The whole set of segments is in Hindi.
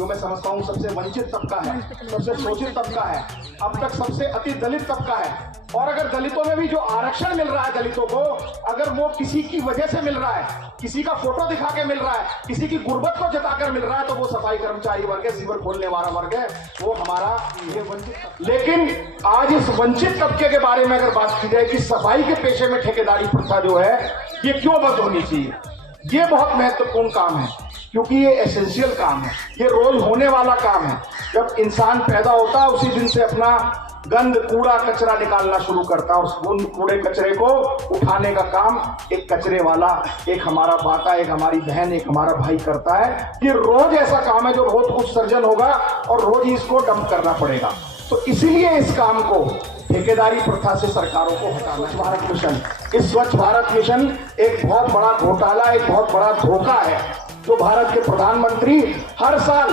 जो मैं समझता हूँ सबसे वंचित तबका है, सबसे शोषित तबका है, अब तक सबसे अति दलित तबका है। और अगर दलितों में भी जो आरक्षण मिल रहा है दलितों को, अगर वो किसी की वजह से मिल रहा है, किसी का फोटो दिखा के मिल रहा है, किसी की गुर्बत को जताकर मिल रहा है, तो वो सफाई कर्मचारी वर्ग है, सीवर खोलने वाला वर्ग है, वो हमारा ये वंचित। लेकिन आज इस वंचित तबके के बारे में अगर बात की जाए कि सफाई के पेशे में ठेकेदारी प्रथा जो है ये क्यों बंद होनी चाहिए, ये बहुत महत्वपूर्ण काम है, क्योंकि ये एसेंशियल काम है, ये रोज होने वाला काम है। जब इंसान पैदा होता है उसी दिन से अपना गंद कूड़ा कचरा निकालना शुरू करता है, और उन कूड़े कचरे को उठाने का काम एक कचरे वाला, एक हमारा बाता, एक हमारी बहन, एक हमारा भाई करता है। ये रोज ऐसा काम है जो रोज उत्सर्जन होगा और रोज ही इसको डंप करना पड़ेगा। तो इसीलिए इस काम को ठेकेदारी प्रथा से सरकारों को हटाना। स्वच्छ भारत मिशन, इस स्वच्छ भारत मिशन एक बहुत बड़ा घोटाला, एक बहुत बड़ा धोखा है। तो भारत के प्रधानमंत्री हर साल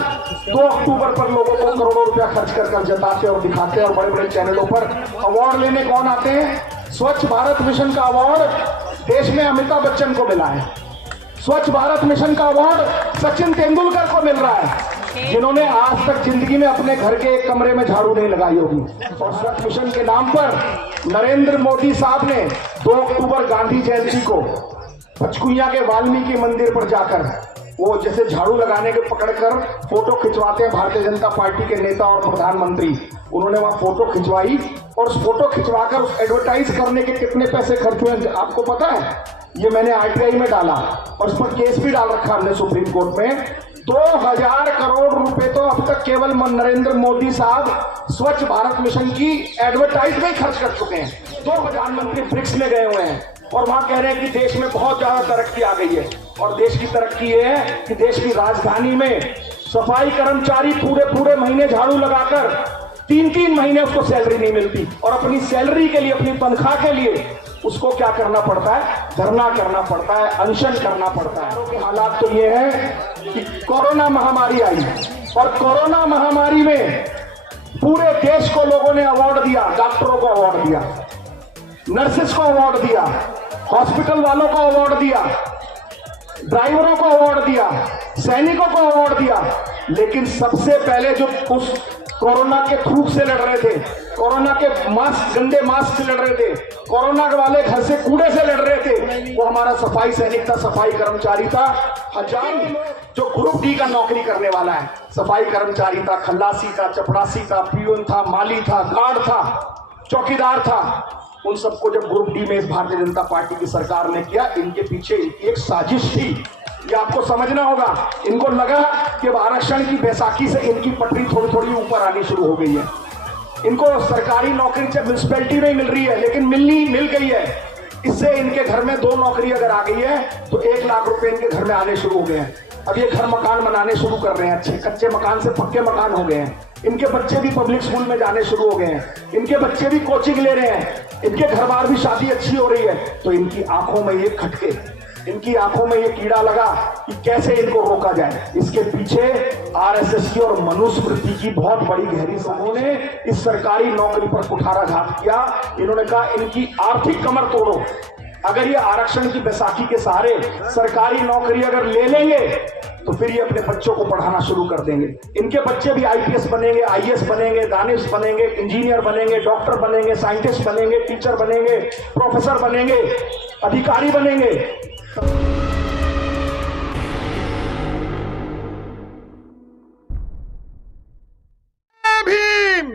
2 अक्टूबर पर लोगों को करोड़ों रुपया खर्च कर दिखाते और दिखाते हैं, और बड़े बड़े चैनलों पर अवार्ड लेने कौन आते हैं? स्वच्छ भारत मिशन का अवार्ड देश में अमिताभ बच्चन को मिला है, स्वच्छ भारत मिशन का अवार्ड सचिन तेंदुलकर को मिल रहा है, जिन्होंने आज तक जिंदगी में अपने घर के एक कमरे में झाड़ू नहीं लगाई होगी। और स्वच्छ मिशन के नाम पर नरेंद्र मोदी साहब ने 2 अक्टूबर गांधी जयंती को पचकुइया के वाल्मीकि मंदिर पर जाकर वो जैसे झाड़ू लगाने के पकड़कर फोटो खिंचवाते हैं भारतीय जनता पार्टी के नेता और प्रधानमंत्री, उन्होंने वहां फोटो खिंचवाई, और उस फोटो खिंचवाकर उस एडवर्टाइज करने के कितने पैसे खर्च हुए आपको पता है? ये मैंने आरटीआई में डाला और उस पर केस भी डाल रखा हमने सुप्रीम कोर्ट में। 2000 करोड़ रुपए तो अब तक केवल नरेंद्र मोदी साहब स्वच्छ भारत मिशन की एडवर्टाइज में खर्च कर चुके हैं। 2 प्रधानमंत्री ब्रिक्स में गए हुए हैं और वहां कह रहे हैं कि देश में बहुत ज्यादा तरक्की आ गई है, और देश की तरक्की ये है कि देश की राजधानी में सफाई कर्मचारी पूरे महीने झाड़ू लगाकर 3 महीने उसको सैलरी नहीं मिलती, और अपनी सैलरी के लिए, अपनी तनख्वाह के लिए उसको क्या करना पड़ता है? धरना करना पड़ता है, अनशन करना पड़ता है। के हालात तो ये है कि कोरोना महामारी आई, और कोरोना महामारी में पूरे देश को लोगों ने अवार्ड दिया, डॉक्टरों को अवार्ड दिया, नर्सेस को अवार्ड दिया, हॉस्पिटल वालों को अवार्ड दिया, ड्राइवरों को अवार्ड दिया, सैनिकों को अवार्ड दिया। लेकिन सबसे पहले जो उस कोरोना के थूक से लड़ रहे थे, कोरोना के मास्क, गंदे मास्क से लड़ रहे थे, कोरोना वाले घर से कूड़े से लड़ रहे थे, वो हमारा सफाई सैनिक था, सफाई कर्मचारी था। हजार जो ग्रुप डी का नौकरी करने वाला है, सफाई कर्मचारी था, खल्लासी था, चपरासी था, पियून था, माली था, गार्ड था, चौकीदार था, उन सबको जब ग्रुप डी में इस भारतीय जनता पार्टी की सरकार ने किया, इनके पीछे इनकी एक साजिश थी, ये आपको समझना होगा। इनको लगा कि आरक्षण की बैसाखी से इनकी पटरी थोड़ी थोड़ी ऊपर आनी शुरू हो गई है, इनको सरकारी नौकरी से म्युनिसिपैलिटी में मिल रही है, लेकिन मिल गई है, इससे इनके घर में 2 नौकरी अगर आ गई है तो 1 लाख रुपए इनके घर में आने शुरू हो गए हैं। अब ये घर मकान बनाने शुरू कर रहे हैं, अच्छे कच्चे मकान से पक्के मकान हो गए हैं, इनके बच्चे भी पब्लिक स्कूल में जाने शुरू हो गए हैं, इनके बच्चे भी कोचिंग ले रहे हैं, इनके घर बार भी शादी अच्छी हो रही है। तो इनकी आंखों में ये खटके, इनकी आंखों में ये कीड़ा लगा कि कैसे इनको रोका जाए। इसके पीछे आरएसएस की और मनुस्मृति की बहुत बड़ी गहरी समूह ने इस सरकारी नौकरी पर कुठाराघात किया। इन्होंने कहा इनकी आर्थिक कमर तोड़ो, अगर ये आरक्षण की बैसाखी के सहारे सरकारी नौकरी अगर ले लेंगे तो फिर ये अपने बच्चों को पढ़ाना शुरू कर देंगे। इनके बच्चे भी आईपीएस बनेंगे, आईएएस बनेंगे, दानिश बनेंगे, इंजीनियर बनेंगे, डॉक्टर बनेंगे, साइंटिस्ट बनेंगे, टीचर बनेंगे, प्रोफेसर बनेंगे, अधिकारी बनेंगे। भीम!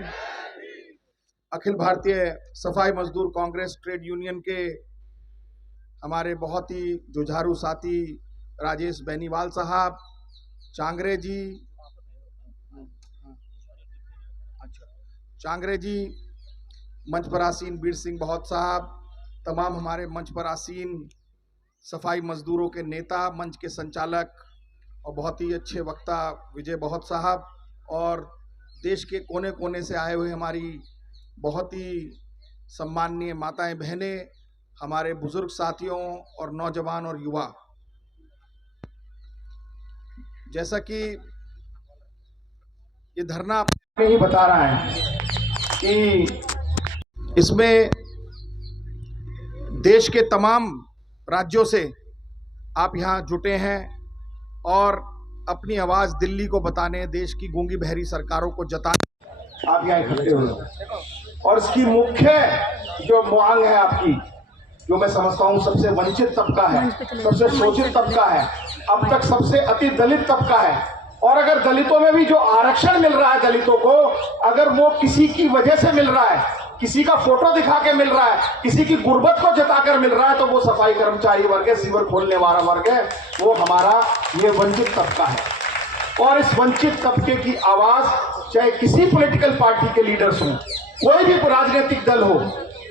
अखिल भारतीय सफाई मजदूर कांग्रेस ट्रेड यूनियन के हमारे बहुत ही जुझारू साथी राजेश बेनीवाल साहब, चांगरे जी, मंच पर आसीन बीर सिंह बहुत साहब, तमाम हमारे मंच पर आसीन सफाई मजदूरों के नेता, मंच के संचालक और बहुत ही अच्छे वक्ता विजय बहुत साहब, और देश के कोने कोने से आए हुए हमारी बहुत ही सम्माननीय माताएं बहनें, हमारे बुजुर्ग साथियों और नौजवान और युवा। जैसा कि ये धरना ही बता रहा है कि इसमें देश के तमाम राज्यों से आप यहाँ जुटे हैं, और अपनी आवाज दिल्ली को बताने, देश की गूंगी बहरी सरकारों को जताने आप यहाँ इकट्ठे हुए और इसकी मुख्य जो मांग है आपकी, जो मैं समझता हूँ सबसे वंचित तबका है, सबसे शोषित तबका है, अब तक सबसे अति दलित तबका है। और अगर दलितों में भी जो आरक्षण मिल रहा है दलितों को, अगर वो किसी की वजह से मिल रहा है, किसी का फोटो दिखा के मिल रहा है, किसी की गुर्बत को जताकर मिल रहा है, तो वो सफाई कर्मचारी वर्ग है, सीवर खोलने वाला वर्ग है, वो हमारा ये वंचित तबका है। और इस वंचित तबके की आवाज चाहे किसी पॉलिटिकल पार्टी के लीडर्स हों, कोई भी राजनीतिक दल हो,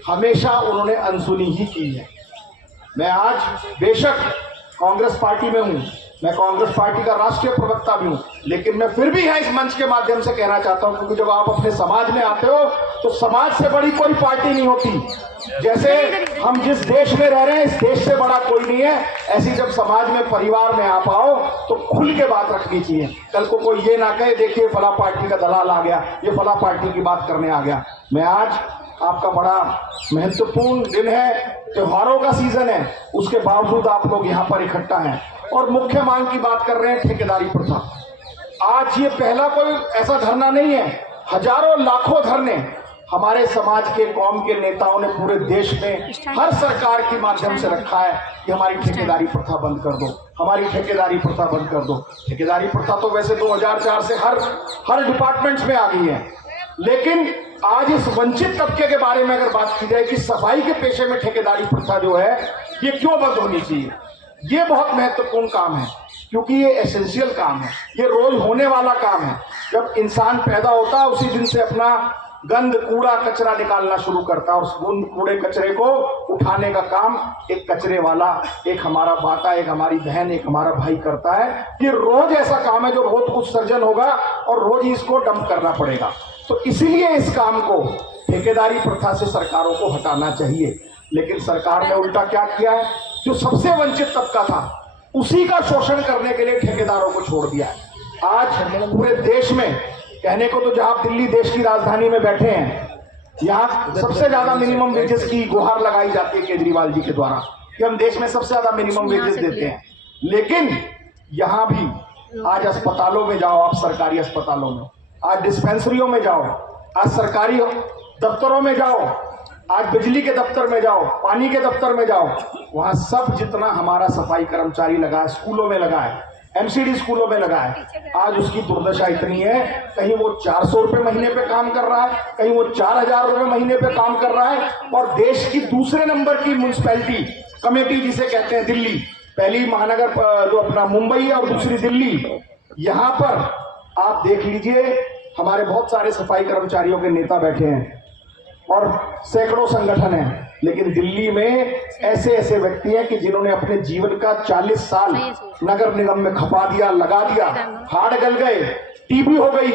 हमेशा उन्होंने अनसुनी ही की है। मैं आज बेशक कांग्रेस पार्टी में हूं, मैं कांग्रेस पार्टी का राष्ट्रीय प्रवक्ता भी हूं, लेकिन मैं फिर भी यहाँ इस मंच के माध्यम से कहना चाहता हूं, क्योंकि जब आप अपने समाज में आते हो तो समाज से बड़ी कोई पार्टी नहीं होती। जैसे हम जिस देश में रह रहे हैं, इस देश से बड़ा कोई नहीं है। ऐसी जब समाज में, परिवार में आप आओ तो खुल के बात रखनी चाहिए। कल को कोई ये ना कहे देखिए फला पार्टी का दलाल आ गया, ये फला पार्टी की बात करने आ गया। मैं आज आपका बड़ा महत्वपूर्ण दिन है, त्योहारों का सीजन है, उसके बावजूद आप लोग यहाँ पर इकट्ठा हैं और मुख्य मांग की बात कर रहे हैं, ठेकेदारी प्रथा। आज ये पहला कोई ऐसा धरना नहीं है, हजारों लाखों धरने हमारे समाज के, कौम के नेताओं ने पूरे देश में हर सरकार के माध्यम से रखा है कि हमारी ठेकेदारी प्रथा बंद कर दो, हमारी ठेकेदारी प्रथा बंद कर दो। ठेकेदारी प्रथा तो वैसे 2004 से हर डिपार्टमेंट्स में आ गई है, लेकिन आज इस वंचित तबके के बारे में अगर बात की जाए कि सफाई के पेशे में ठेकेदारी प्रथा जो है ये क्यों बंद होनी चाहिए, ये बहुत महत्वपूर्ण काम है, क्योंकि ये एसेंशियल काम है, ये रोज होने वाला काम है। जब इंसान पैदा होता है उसी दिन से अपना गंद, कूड़ा, कचरा निकालना शुरू करता है और उस कूड़े कचरे को उठाने का काम एक कचरे वाला, एक हमारा बाता, एक हमारी बहन, एक हमारा भाई करता है। ये रोज ऐसा काम है जो रोज कुछ सर्जन होगा और रोज ही इसको डंप करना पड़ेगा। तो इसीलिए इस काम को, ठेकेदारी प्रथा से सरकारों को हटाना चाहिए। लेकिन सरकार ने उल्टा क्या किया है, जो सबसे वंचित तबका था उसी का शोषण करने के लिए ठेकेदारों को छोड़ दिया है। आज पूरे देश में कहने को तो, जहां दिल्ली देश की राजधानी में बैठे हैं, यहाँ सबसे ज्यादा मिनिमम वेजेस की गुहार लगाई जाती है केजरीवाल जी के द्वारा कि हम देश में सबसे ज्यादा मिनिमम वेजेस देते हैं। लेकिन यहाँ भी आज अस्पतालों में जाओ, आप सरकारी अस्पतालों में, आज डिस्पेंसरियों में जाओ, आज सरकारी दफ्तरों में जाओ, आज बिजली के दफ्तर में जाओ, पानी के दफ्तर में जाओ, वहां सब जितना हमारा सफाई कर्मचारी लगा है, स्कूलों में लगा है, एमसीडी स्कूलों में लगा है, आज उसकी दुर्दशा इतनी है, कहीं वो 400 रुपए महीने पे काम कर रहा है, कहीं वो 4000 रुपए महीने पे काम कर रहा है। और देश की दूसरे नंबर की म्युनिसिपैलिटी कमेटी जिसे कहते हैं दिल्ली, पहली महानगर जो अपना मुंबई है और दूसरी दिल्ली, यहाँ पर आप देख लीजिए हमारे बहुत सारे सफाई कर्मचारियों के नेता बैठे हैं और सैकड़ों संगठन हैं, लेकिन दिल्ली में ऐसे ऐसे व्यक्ति हैं कि जिन्होंने अपने जीवन का 40 साल नगर निगम में खपा दिया, लगा दिया, हाड़ गल गए, टीबी हो गई,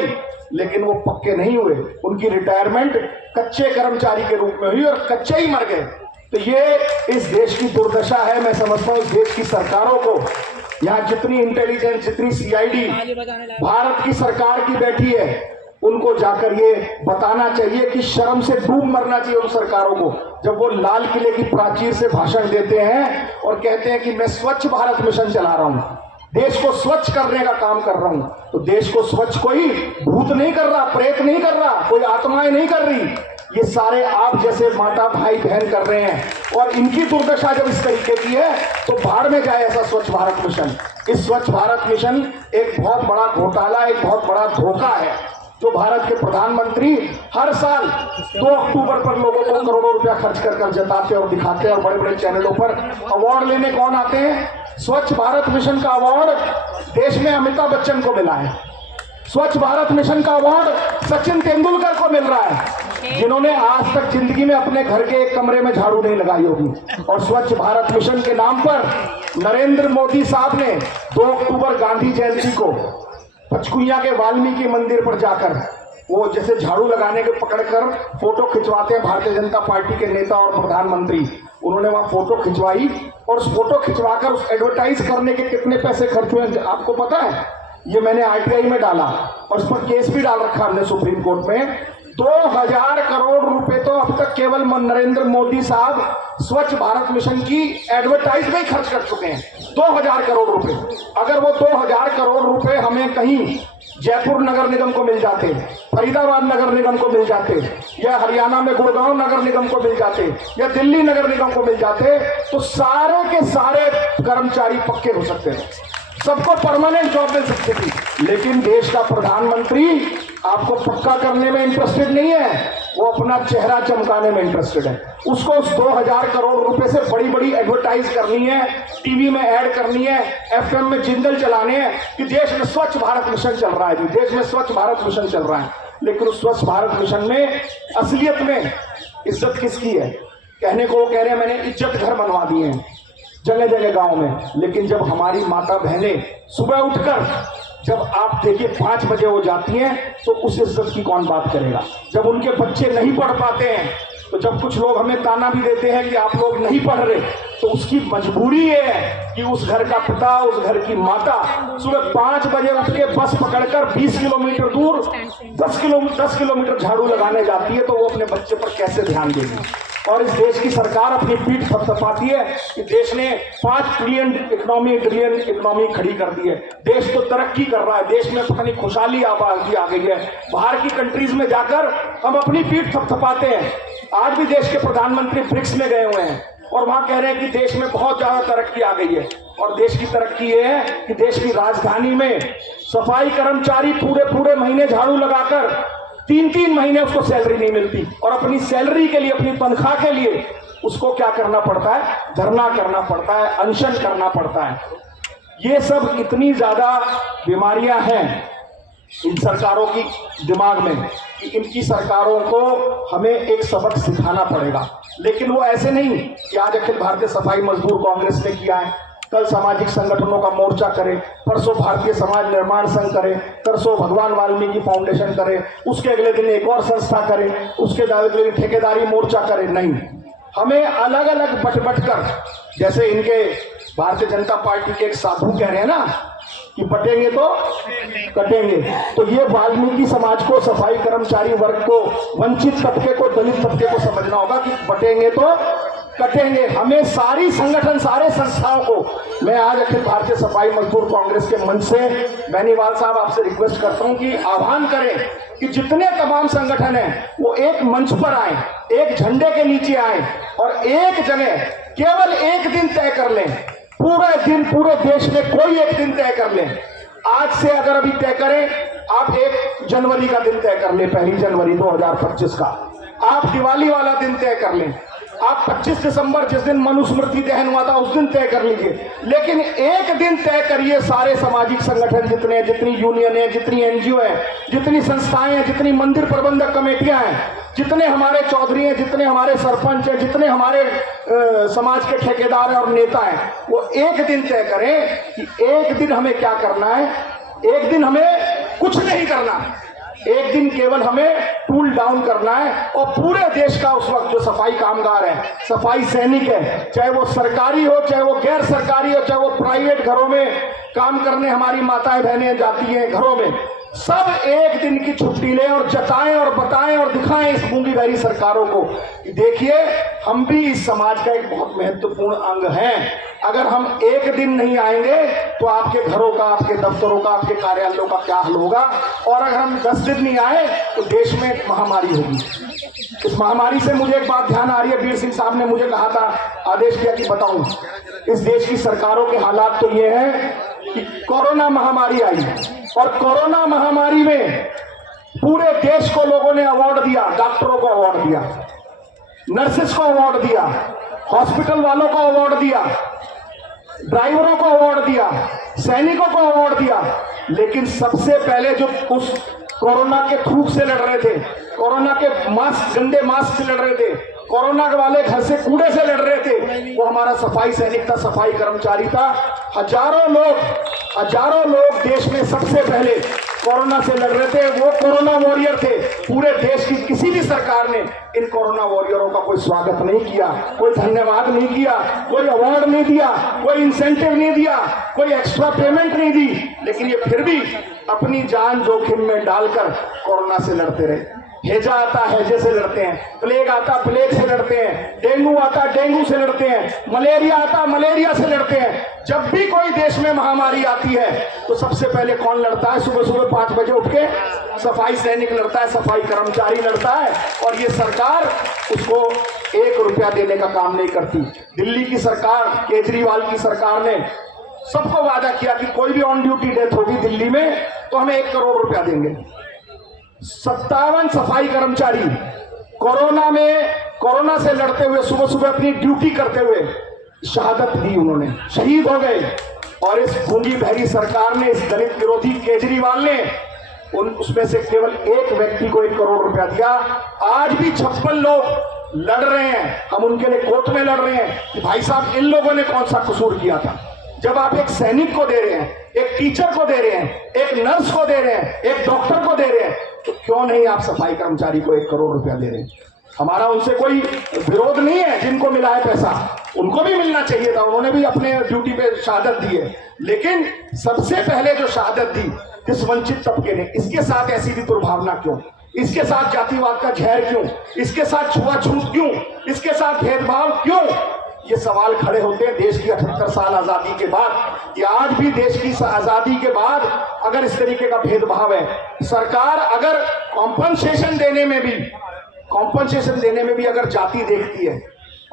लेकिन वो पक्के नहीं हुए। उनकी रिटायरमेंट कच्चे कर्मचारी के रूप में हुई और कच्चे ही मर गए। तो ये इस देश की दुर्दशा है। मैं समझता हूँ इस देश की सरकारों को, यहाँ जितनी इंटेलिजेंस, जितनी सीआईडी भारत की सरकार की बैठी है, उनको जाकर ये बताना चाहिए कि शर्म से डूब मरना चाहिए उन सरकारों को, जब वो लाल किले की प्राचीर से भाषण देते हैं और कहते हैं कि मैं स्वच्छ भारत मिशन चला रहा हूं, देश को स्वच्छ करने का काम कर रहा हूं। तो देश को स्वच्छ कोई भूत नहीं कर रहा, प्रेत नहीं कर रहा, कोई आत्माएं नहीं कर रही, ये सारे आप जैसे माता, भाई, बहन कर रहे हैं। और इनकी दुर्दशा जब इस तरीके की है तो बाहर में जाए ऐसा स्वच्छ भारत मिशन। इस स्वच्छ भारत मिशन एक बहुत बड़ा घोटाला, एक बहुत बड़ा धोखा है, जो भारत के प्रधानमंत्री हर साल 2 अक्टूबर पर लोगों को करोड़ों रुपया खर्च कर जताते और दिखाते हैं। और बड़े बड़े चैनलों पर अवार्ड लेने कौन आते हैं? स्वच्छ भारत मिशन का अवार्ड देश में अमिताभ बच्चन को मिला है, स्वच्छ भारत मिशन का अवार्ड सचिन तेंदुलकर को मिल रहा है, जिन्होंने आज तक जिंदगी में अपने घर के एक कमरे में झाड़ू नहीं लगाई होगी। और स्वच्छ भारत मिशन के नाम पर नरेंद्र मोदी साहब ने 2 अक्टूबर गांधी जयंती को पचकुइया के वाल्मीकि मंदिर पर जाकर वो जैसे झाड़ू लगाने के पकड़कर फोटो खिंचवाते हैं भारतीय जनता पार्टी के नेता और प्रधानमंत्री, उन्होंने वहां फोटो खिंचवाई और उस फोटो खिंचवाकर उस एडवर्टाइज करने के कितने पैसे खर्च हुए आपको पता है? ये मैंने आरटीआई में डाला और उस पर केस भी डाल रखा हमने सुप्रीम कोर्ट में। 2000 करोड़ रुपए तो अब तक केवल नरेंद्र मोदी साहब स्वच्छ भारत मिशन की एडवर्टाइज में ही खर्च कर चुके हैं। 2000 करोड़ रुपए। अगर वो 2000 करोड़ रुपए हमें कहीं जयपुर नगर निगम को मिल जाते, फरीदाबाद नगर निगम को मिल जाते, या हरियाणा में गुड़गांव नगर निगम को मिल जाते, या दिल्ली नगर निगम को मिल जाते, तो सारे के सारे कर्मचारी पक्के हो सकते हैं, सबको परमानेंट जॉब मिल सकती थी। लेकिन देश का प्रधानमंत्री आपको पक्का करने में इंटरेस्टेड नहीं है, वो अपना चेहरा चमकाने में इंटरेस्टेड है। उसको उस 2000 करोड़ रुपए से बड़ी बड़ी एडवर्टाइज करनी है, टीवी में ऐड करनी है, एफएम में जिंगल चलाने हैं कि देश में स्वच्छ भारत मिशन चल रहा है जी, देश में स्वच्छ भारत मिशन चल रहा है। लेकिन उस स्वच्छ भारत मिशन में असलियत में इज्जत किसकी है? कहने को वो कह रहे हैं मैंने इज्जत घर बनवा दिए हैं जगह जगह गांव में, लेकिन जब हमारी माता बहनें सुबह उठकर जब आप देखिए 5 बजे वो जाती हैं तो उस इज्जत की कौन बात करेगा? जब उनके बच्चे नहीं पढ़ पाते हैं, तो जब कुछ लोग हमें ताना भी देते हैं कि आप लोग नहीं पढ़ रहे, तो उसकी मजबूरी ये है कि उस घर का पिता, उस घर की माता सुबह 5 बजे उठ के बस पकड़कर 20 किलोमीटर दूर 10 किलोमीटर झाड़ू लगाने जाती है, तो वो अपने बच्चे पर कैसे ध्यान देगी? और इस देश की सरकार अपनी पीठ थपथपाती है कि देश ने 5 ट्रिलियन इकोनॉमी खड़ी कर दी है, देश तो तरक्की कर रहा है, देश में पता नहीं खुशहाली आ गई है। बाहर की कंट्रीज में जाकर हम अपनी पीठ थपथपाते हैं। आज भी देश के प्रधानमंत्री ब्रिक्स में गए हुए हैं और वहां कह रहे हैं कि देश में बहुत ज्यादा तरक्की आ गई है। और देश की तरक्की ये है कि देश की राजधानी में सफाई कर्मचारी पूरे महीने झाड़ू लगाकर 3 महीने उसको सैलरी नहीं मिलती, और अपनी सैलरी के लिए, अपनी तनख्वाह के लिए उसको क्या करना पड़ता है? धरना करना पड़ता है, अनशन करना पड़ता है। ये सब इतनी ज्यादा बीमारियां हैं इन सरकारों की दिमाग में कि इनकी सरकारों को हमें एक सबक सिखाना पड़ेगा। लेकिन वो ऐसे नहीं कि आज अखिल भारतीय सफाई मजदूर कांग्रेस ने किया है, कल सामाजिक संगठनों का मोर्चा करे, परसों भारतीय समाज निर्माण संघ करे, परसों भगवान वाल्मीकि फाउंडेशन करे, उसके अगले दिन एक और संस्था करे, उसके अगले दिन ठेकेदारी मोर्चा करे। नहीं, हमें अलग अलग बट कर, जैसे इनके भारतीय जनता पार्टी के एक साधु कह रहे हैं ना कि बटेंगे तो कटेंगे, तो ये वाल्मीकि समाज को, सफाई कर्मचारी वर्ग को, वंचित तबके को, दलित तबके को समझना होगा कि बटेंगे तो कटेंगे। हमें सारी संगठन, सारे संस्थाओं को, मैं आज अखिल भारतीय सफाई मजदूर कांग्रेस के मंच से बेनीवाल साहब आपसे रिक्वेस्ट करता हूं कि आह्वान करें कि जितने तमाम संगठन हैं वो एक मंच पर आए, एक झंडे के नीचे आए और एक जगह केवल एक दिन तय कर लें, पूरे दिन, पूरे देश में कोई एक दिन तय कर लें। आज से अगर अभी तय करें, आप 1 जनवरी का दिन तय कर लें, 1 जनवरी 2025 का, आप दिवाली वाला दिन तय कर लें, आप 25 दिसंबर जिस दिन मनुस्मृति दहन हुआ था उस दिन तय कर लीजिए, लेकिन एक दिन तय करिए। सारे सामाजिक संगठन जितने, जितनी यूनियन है, जितनी एनजीओ है, जितनी संस्थाएं हैं, जितनी मंदिर प्रबंधक कमेटियां हैं, जितने हमारे चौधरी हैं, जितने हमारे सरपंच हैं, जितने हमारे समाज के ठेकेदार हैं और नेता हैं, वो एक दिन तय करें कि एक दिन हमें क्या करना है। एक दिन हमें कुछ नहीं करना, एक दिन केवल हमें टूल डाउन करना है। और पूरे देश का उस वक्त जो सफाई कामगार है, सफाई सैनिक है, चाहे वो सरकारी हो, चाहे वो गैर सरकारी हो, चाहे वो प्राइवेट घरों में काम करने हमारी माताएं बहनें जाती हैं घरों में, सब एक दिन की छुट्टी लें और जताएं और बताएं और दिखाएं इस गूंगी बहरी सरकारों को कि देखिए हम भी इस समाज का एक बहुत महत्वपूर्ण अंग हैं। अगर हम एक दिन नहीं आएंगे तो आपके घरों का, आपके दफ्तरों का, आपके कार्यालयों का क्या हाल होगा। और अगर हम 10 दिन नहीं आए तो देश में एक महामारी होगी। इस महामारी से मुझे एक बात ध्यान आ रही है, वीर सिंह साहब ने मुझे कहा था, आदेश किया कि बताऊं, इस देश की सरकारों के हालात तो ये हैं कि कोरोना महामारी आई और कोरोना महामारी में पूरे देश को लोगों ने अवार्ड दिया, डॉक्टरों को अवार्ड दिया, नर्सेस को अवार्ड दिया, हॉस्पिटल वालों को अवार्ड दिया, ड्राइवरों को अवार्ड दिया, सैनिकों को अवार्ड दिया। लेकिन सबसे पहले जो उस कोरोना के थूक से लड़ रहे थे, कोरोना के मास्क, गंदे मास्क से लड़ रहे थे, कोरोना वाले घर से कूड़े से लड़ रहे थे, वो हमारा सफाई सैनिक था, सफाई कर्मचारी था। हजारों लोग देश में सबसे पहले कोरोना से लड़ रहे थे, वो कोरोना वॉरियर थे। पूरे देश की किसी भी सरकार ने इन कोरोना वॉरियरों का कोई स्वागत नहीं किया, कोई धन्यवाद नहीं किया, कोई अवार्ड नहीं दिया, कोई इंसेंटिव नहीं दिया, कोई एक्स्ट्रा पेमेंट नहीं दी। लेकिन ये फिर भी अपनी जान जोखिम में डालकर कोरोना से लड़ते रहे। हैजा आता हैजे से लड़ते हैं, प्लेग आता प्लेग से लड़ते हैं, डेंगू आता डेंगू से लड़ते हैं, मलेरिया आता मलेरिया से लड़ते हैं। जब भी कोई देश में महामारी आती है तो सबसे पहले कौन लड़ता है? सुबह सुबह 5 बजे उठ के सफाई सैनिक लड़ता है, सफाई कर्मचारी लड़ता है। और ये सरकार उसको 1 रुपया देने का काम नहीं करती। दिल्ली की सरकार, केजरीवाल की सरकार ने सबको वादा किया कि कोई भी ऑन ड्यूटी डेथ होगी दिल्ली में तो हमें 1 करोड़ रुपया देंगे। 57 सफाई कर्मचारी कोरोना से लड़ते हुए सुबह सुबह अपनी ड्यूटी करते हुए शहादत दी, उन्होंने शहीद हो गए। और इस गूंगी बहरी सरकार ने, इस दलित विरोधी केजरीवाल ने उसमें से केवल एक व्यक्ति को 1 करोड़ रुपया दिया। आज भी 56 लोग लड़ रहे हैं, हम उनके लिए कोर्ट में लड़ रहे हैं कि भाई साहब इन लोगों ने कौन सा कसूर किया था। जब आप एक सैनिक को दे रहे हैं, एक टीचर को दे रहे हैं, एक नर्स को दे रहे हैं, एक डॉक्टर को दे रहे हैं, तो क्यों नहीं आप सफाई कर्मचारी को 1 करोड़ रुपया दे रहे हैं? हमारा उनसे कोई विरोध नहीं है, जिनको मिला है पैसा उनको भी मिलना चाहिए था, उन्होंने भी अपने ड्यूटी पे शहादत दी है। लेकिन सबसे पहले जो शहादत दी इस वंचित तबके ने, इसके साथ ऐसी भी दुर्भावना क्यों? इसके साथ जातिवाद का जहर क्यों? इसके साथ छुआछूत क्यों? इसके साथ भेदभाव क्यों? ये सवाल खड़े होते हैं देश की 78 साल आजादी के बाद कि आज भी देश की आजादी के बाद अगर इस तरीके का भेदभाव है, सरकार अगर कॉम्पनसेशन देने में भी अगर जाति देखती है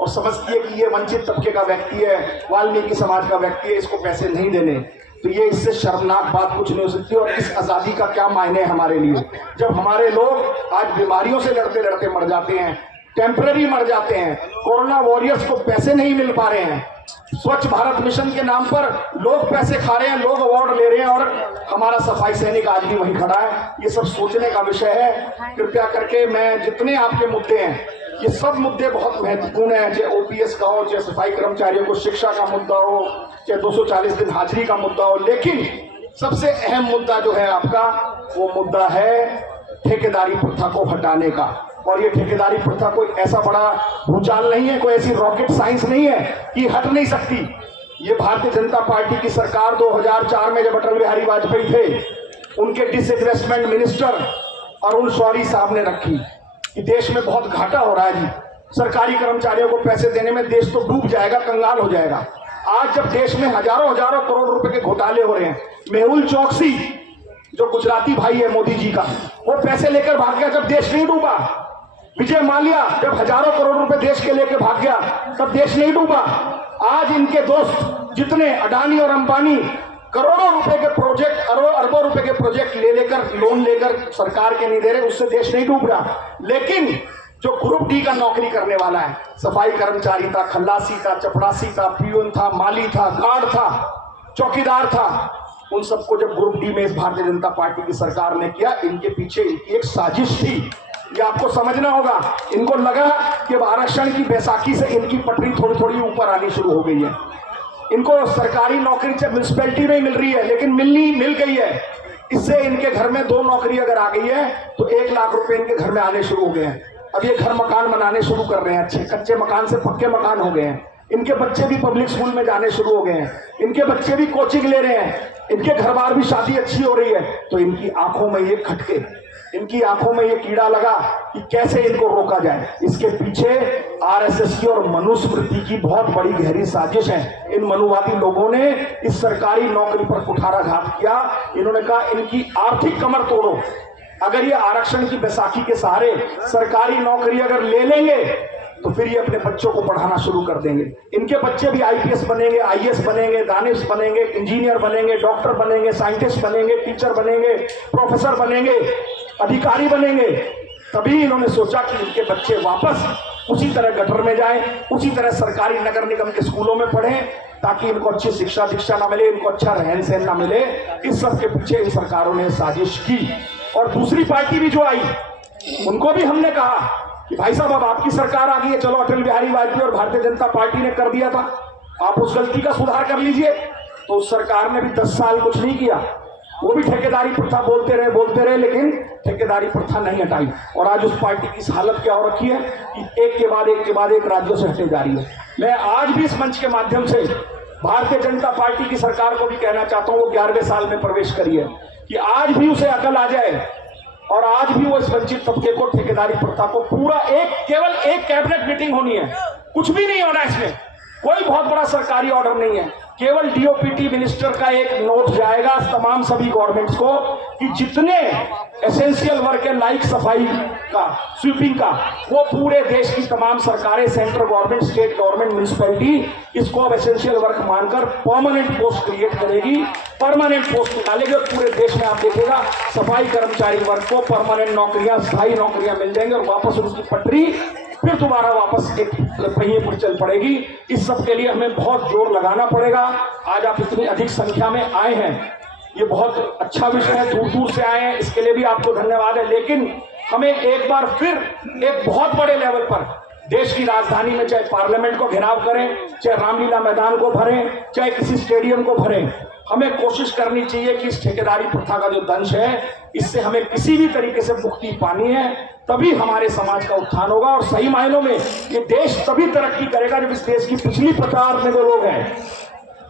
और समझती है कि ये वंचित तबके का व्यक्ति है, वाल्मीकि समाज का व्यक्ति है, इसको पैसे नहीं देने, तो ये इससे शर्मनाक बात कुछ नहीं हो सकती। और इस आजादी का क्या मायने है हमारे लिए, जब हमारे लोग आज बीमारियों से लड़ते लड़ते मर जाते हैं, टेम्पररी मर जाते हैं, कोरोना वॉरियर्स को पैसे नहीं मिल पा रहे हैं, स्वच्छ भारत मिशन के नाम पर लोग पैसे खा रहे हैं, लोग अवार्ड ले रहे हैं और हमारा सफाई सैनिक आज भी वहीं खड़ा है। ये सब सोचने का विषय है। कृपया करके मैं जितने आपके मुद्दे हैं, ये सब मुद्दे बहुत महत्वपूर्ण हैं, चाहे ओपीएस का हो, चाहे सफाई कर्मचारियों को शिक्षा का मुद्दा हो, चाहे 240 दिन हाजिरी का मुद्दा हो, लेकिन सबसे अहम मुद्दा जो है आपका, वो मुद्दा है ठेकेदारी प्रथा को हटाने का। और ये ठेकेदारी प्रथा कोई ऐसा बड़ा भूचाल नहीं है, कोई ऐसी रॉकेट साइंस नहीं है कि हट नहीं सकती। ये भारतीय जनता पार्टी की सरकार 2004 में जब अटल बिहारी वाजपेयी थे, उनके डिसइन्वेस्टमेंट मिनिस्टर अरुण शौरी साहब ने रखी कि देश में बहुत घाटा हो रहा है जी, सरकारी कर्मचारियों को पैसे देने में देश तो डूब जाएगा, कंगाल हो जाएगा। आज जब देश में हजारों करोड़ रुपए के घोटाले हो रहे हैं, मेहुल चौकसी जो गुजराती भाई है मोदी जी का, वो पैसे लेकर भाग गया जब देश नहीं डूबा। विजय माल्या जब हजारों करोड़ रुपए देश के लेकर भाग गया तब देश नहीं डूबा। आज इनके दोस्त जितने अडानी और अंबानी करोड़ों रुपए के प्रोजेक्ट, अरबों रुपए के प्रोजेक्ट लेकर, लोन लेकर सरकार के नहीं दे रहे, उससे देश नहीं डूब रहा। लेकिन जो ग्रुप डी का नौकरी करने वाला है, सफाई कर्मचारी था, खल्लासी था, चपरासी था, पियून था, माली था, गार्ड था, चौकीदार था, उन सबको जब ग्रुप डी में इस भारतीय जनता पार्टी की सरकार ने किया, इनके पीछे इनकी एक साजिश थी। ये आपको समझना होगा। इनको लगा कि आरक्षण की बैसाखी से इनकी पटरी थोड़ी थोड़ी ऊपर आनी शुरू हो गई है। इनको सरकारी नौकरी म्युनिसिपैलिटी में मिल रही है, लेकिन मिल गई है। इससे इनके घर में 2 नौकरी अगर आ गई है तो 1 लाख रुपए इनके घर में आने शुरू हो गए हैं। अब ये घर मकान बनाने शुरू कर रहे हैं, अच्छे कच्चे मकान से पक्के मकान हो गए हैं। इनके बच्चे भी पब्लिक स्कूल में जाने शुरू हो गए हैं, इनके बच्चे भी कोचिंग ले रहे हैं, इनके घर बार भी शादी अच्छी हो रही है। तो इनकी आंखों में ये खटके, इनकी आंखों में ये कीड़ा लगा कि कैसे इनको रोका जाए। इसके पीछे आरएसएस की और मनुस्मृति की बहुत बड़ी गहरी साजिश है। इन मनुवादी लोगों ने इस सरकारी नौकरी पर कुठाराघात किया। इन्होंने कहा इनकी आर्थिक कमर तोड़ो। अगर ये आरक्षण की बैसाखी के सहारे सरकारी नौकरी अगर ले लेंगे तो फिर ये अपने बच्चों को पढ़ाना शुरू कर देंगे। इनके बच्चे भी आईपीएस बनेंगे, आईएएस बनेंगे, दानिश बनेंगे, इंजीनियर बनेंगे, डॉक्टर बनेंगे, साइंटिस्ट बनेंगे, टीचर बनेंगे, प्रोफेसर बनेंगे, अधिकारी बनेंगे। तभी इन्होंने सोचा कि इनके बच्चे वापस उसी तरह गटर में जाएं, उसी तरह सरकारी नगर निगम के स्कूलों में पढ़ें, ताकि इनको अच्छी शिक्षा दीक्षा ना मिले, इनको अच्छा रहन सहन ना मिले। इस सब के पीछे इन सरकारों ने साजिश की। और दूसरी पार्टी भी जो आई, उनको भी हमने कहा कि भाई साहब अब आपकी सरकार आ गई है, चलो अटल बिहारी वाजपेयी और भारतीय जनता पार्टी ने कर दिया था, आप उस गलती का सुधार कर लीजिए। तो उस सरकार ने भी 10 साल कुछ नहीं किया, वो भी ठेकेदारी प्रथा बोलते रहे, लेकिन ठेकेदारी प्रथा नहीं हटाई। और आज उस पार्टी की हालत क्या हो रखी है कि एक के बाद एक राज्यों से हटे जा रही है। मैं आज भी इस मंच के माध्यम से भारतीय जनता पार्टी की सरकार को भी कहना चाहता हूं, वो 11वें साल में प्रवेश करी है, कि आज भी उसे अकल आ जाए और आज भी वो इस वंचित तबके को, ठेकेदारी प्रथा को पूरा केवल एक कैबिनेट मीटिंग होनी है, कुछ भी नहीं होना इसमें, कोई बहुत बड़ा सरकारी ऑर्डर नहीं है, केवल डीओपीटी मिनिस्टर का एक नोट जाएगा तमाम सभी गवर्नमेंट्स को कि जितने एसेंशियल वर्क है लाइक सफाई का, स्वीपिंग का, वो पूरे देश की तमाम सरकारें, central government, state government, municipality इसको अब एसेंशियल वर्क मानकर परमानेंट पोस्ट क्रिएट करेगी, परमानेंट पोस्ट निकालेगी और पूरे देश में आप देखिएगा सफाई कर्मचारी वर्ग को परमानेंट नौकरियां, स्थायी नौकरियां मिल जाएंगी और वापस उसकी पटरी फिर दोबारा वापस एक पहिए पर चल पड़ेगी। इस सब के लिए हमें बहुत जोर लगाना पड़ेगा। आज आप इतनी अधिक संख्या में आए हैं, ये बहुत अच्छा विषय है, दूर दूर से आए हैं, इसके लिए भी आपको धन्यवाद है। लेकिन हमें एक बार फिर एक बहुत बड़े लेवल पर देश की राजधानी में चाहे पार्लियामेंट को घेराव करें, चाहे रामलीला मैदान को भरें, चाहे किसी स्टेडियम को भरें, हमें कोशिश करनी चाहिए कि इस ठेकेदारी प्रथा का जो दंश है इससे हमें किसी भी तरीके से मुक्ति पानी है, तभी हमारे समाज का उत्थान होगा और सही मायनों में ये देश तभी तरक्की करेगा जब इस देश की पिछली 50 में जो लोग हैं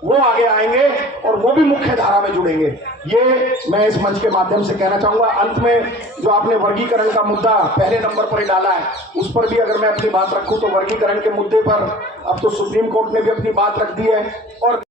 वो आगे आएंगे और वो भी मुख्य धारा में जुड़ेंगे। ये मैं इस मंच के माध्यम से कहना चाहूंगा। अंत में जो आपने वर्गीकरण का मुद्दा पहले नंबर पर ही डाला है, उस पर भी अगर मैं अपनी बात रखूं तो वर्गीकरण के मुद्दे पर अब तो सुप्रीम कोर्ट ने भी अपनी बात रख दी है और